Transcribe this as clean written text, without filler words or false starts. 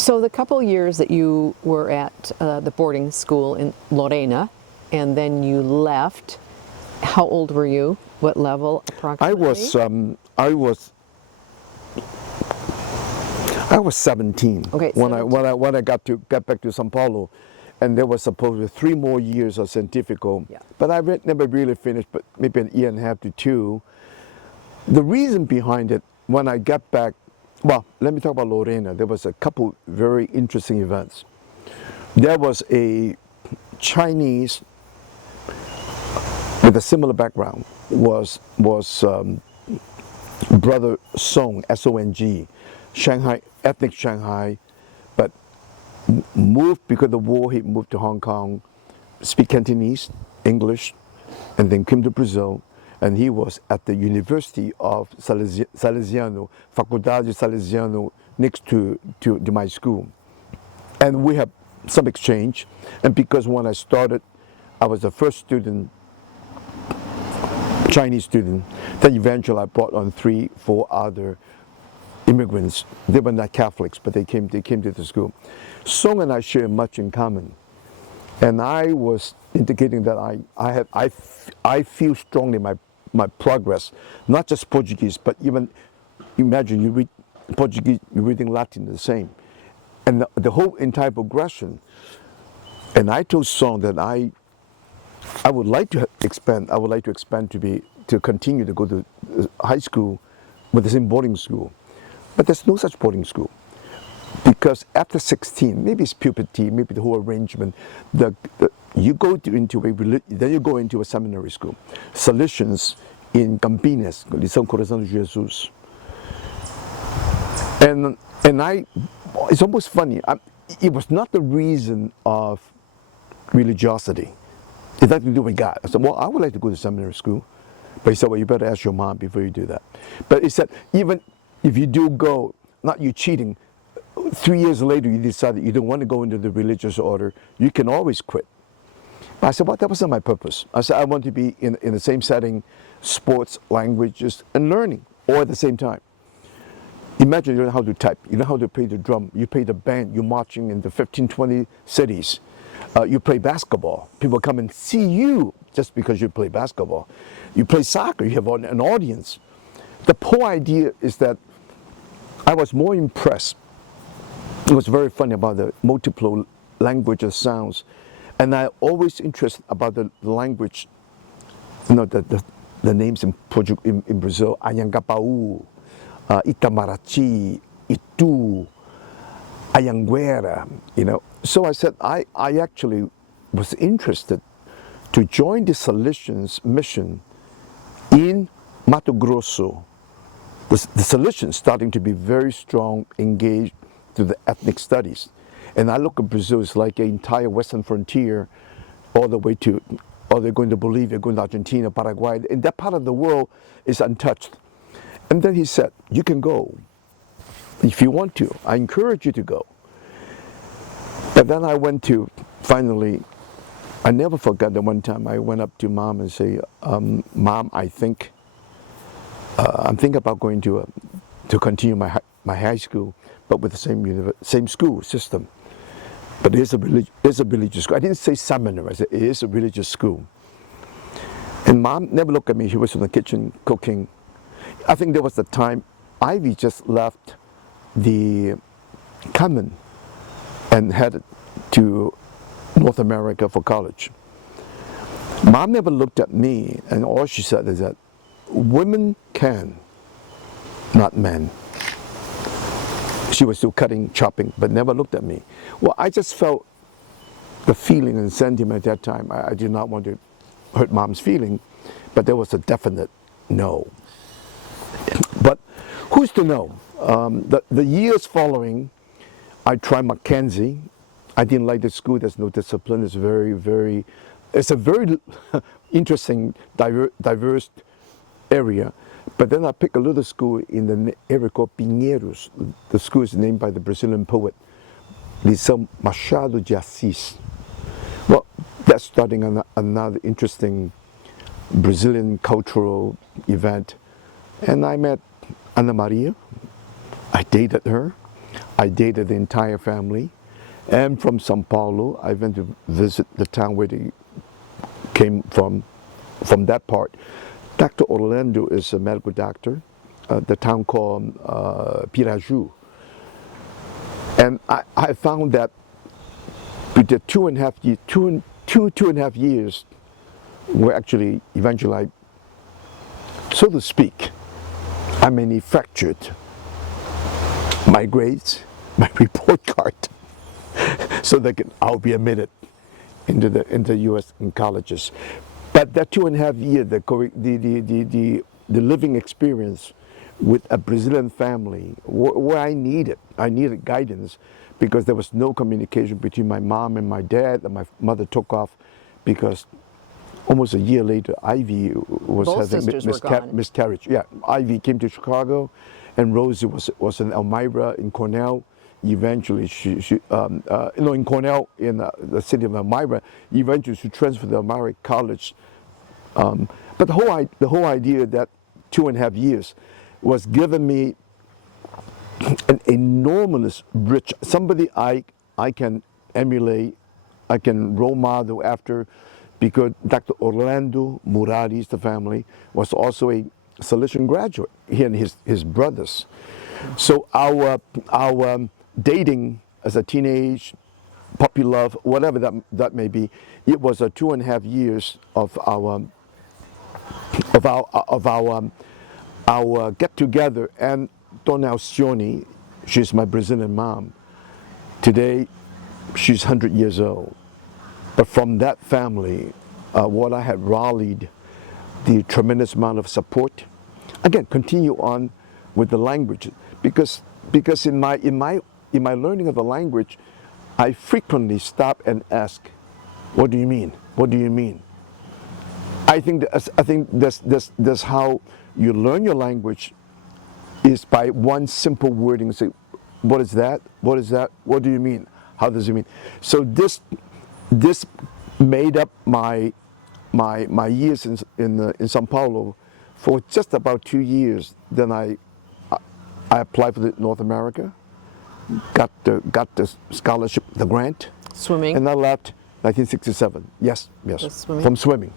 So the couple years that you were at the boarding school in Lorena, and then you left, how old were you? What level approximately? I was 17 okay, when I got back to São Paulo, and there was supposed to be 3 more years of Scientifico, yeah. But I never really finished, but maybe an year and a half to 2. The reason behind it, when I got back, well, let me talk about Lorena. There was a couple very interesting events. There was a Chinese with a similar background, was Brother Song, S-O-N-G, Shanghai, ethnic Shanghai, but moved because of the war. He moved to Hong Kong, speak Cantonese, English, and then came to Brazil. And he was at the University of Salesiano, Faculdade Salesiano, next to my school. And we had some exchange. And because when I started, I was the first student, Chinese student, then eventually I brought on 3, 4 other immigrants. They were not Catholics, but they came to the school. Song and I share much in common. And I was indicating that I feel strongly my progress, not just Portuguese, but even, imagine you read Portuguese, you're reading Latin the same. And the whole entire progression. And I told Song that I would like to expand to continue to go to high school with the same boarding school. But there's no such boarding school. Because after 16, maybe it's puberty, maybe the whole arrangement, you go into a seminary school. Salesians in Campinas, Lição Coração de Jesus. And it's almost funny. It was not the reason of religiosity. It had to do with God. I said, well, I would like to go to seminary school. But he said, well, you better ask your mom before you do that. But he said, even if you do go, not you cheating, 3 years later you decide that you don't want to go into the religious order, you can always quit. But I said, well, that wasn't my purpose. I said, I want to be in the same setting, sports, languages, and learning, all at the same time. Imagine you know how to type, you know how to play the drum, you play the band, you're marching in the 15, 20 cities. You play basketball. People come and see you just because you play basketball. You play soccer, you have an audience. The whole idea is that I was more impressed. It was very funny about the multiple language of sounds. And I always interested about the language, you know, the names in Brazil, Anhangabaú, Itamaraty, Itu, Anhanguera, you know. So I said, I actually was interested to join the Salesians mission in Mato Grosso. The Salesians starting to be very strong, engaged to the ethnic studies. And I look at Brazil as like an entire western frontier, all the way to, or they're going to Bolivia, going to Argentina, Paraguay, and that part of the world is untouched. And then he said, you can go if you want to. I encourage you to go. But then I went to, finally, I never forgot that one time I went up to Mom and say, Mom, I'm thinking about going to continue my high school, but with the same school system. But it's a religious school. I didn't say seminary, I said it is a religious school. And Mom never looked at me. She was in the kitchen cooking. I think there was the time Ivy just left the common and headed to North America for college. Mom never looked at me, and all she said is that women can, not men. She was still cutting, chopping, but never looked at me. Well, I just felt the feeling and sentiment at that time. I did not want to hurt Mom's feeling, but there was a definite no. But who's to know? The years following, I tried Mackenzie. I didn't like the school. There's no discipline. It's it's a very interesting, diverse area. But then I picked a little school in the area called Pinheiros. The school is named by the Brazilian poet, Lição Machado de Assis. Well, that's starting another interesting Brazilian cultural event. And I met Ana Maria. I dated her. I dated the entire family. And from Sao Paulo, I went to visit the town where they came from that part. Dr. Orlando is a medical doctor, the town called Piraju. And I found that with the 2.5 years, were actually evangelized, so to speak. I manufactured my grades, my report card, so that I'll be admitted into U.S. colleges. But that 2.5 years, the living experience with a Brazilian family, where I needed guidance, because there was no communication between my mom and my dad, and my mother took off because almost a year later, Ivy was Both having sisters were gone. miscarriage. Yeah, Ivy came to Chicago, and Rosie was in Elmira in Cornell. Eventually, in Cornell, in the city of Elmira. Eventually, she transferred to Elmira College. But the whole idea that 2.5 years was giving me an enormous rich, somebody I can emulate, I can role model after, because Dr. Orlando Muraris, the family, was also a Salesian graduate, he and his brothers. So our dating as a teenage, puppy love, whatever that may be, it was a 2.5 years of our get together. And Dona Alcione, she's my Brazilian mom. Today, she's 100 years old. But from that family, what I had rallied, the tremendous amount of support. Again, continue on with the language, because in my learning of the language, I frequently stop and ask, "What do you mean? What do you mean?" I think that's how you learn your language, is by one simple wording. Say, "What is that? What is that? What do you mean? How does it mean?" So this made up my years in Sao Paulo for just about 2 years. Then I applied for North America, got the scholarship, the grant, Swimming? and I left 1967. Yes, Just swimming? from swimming.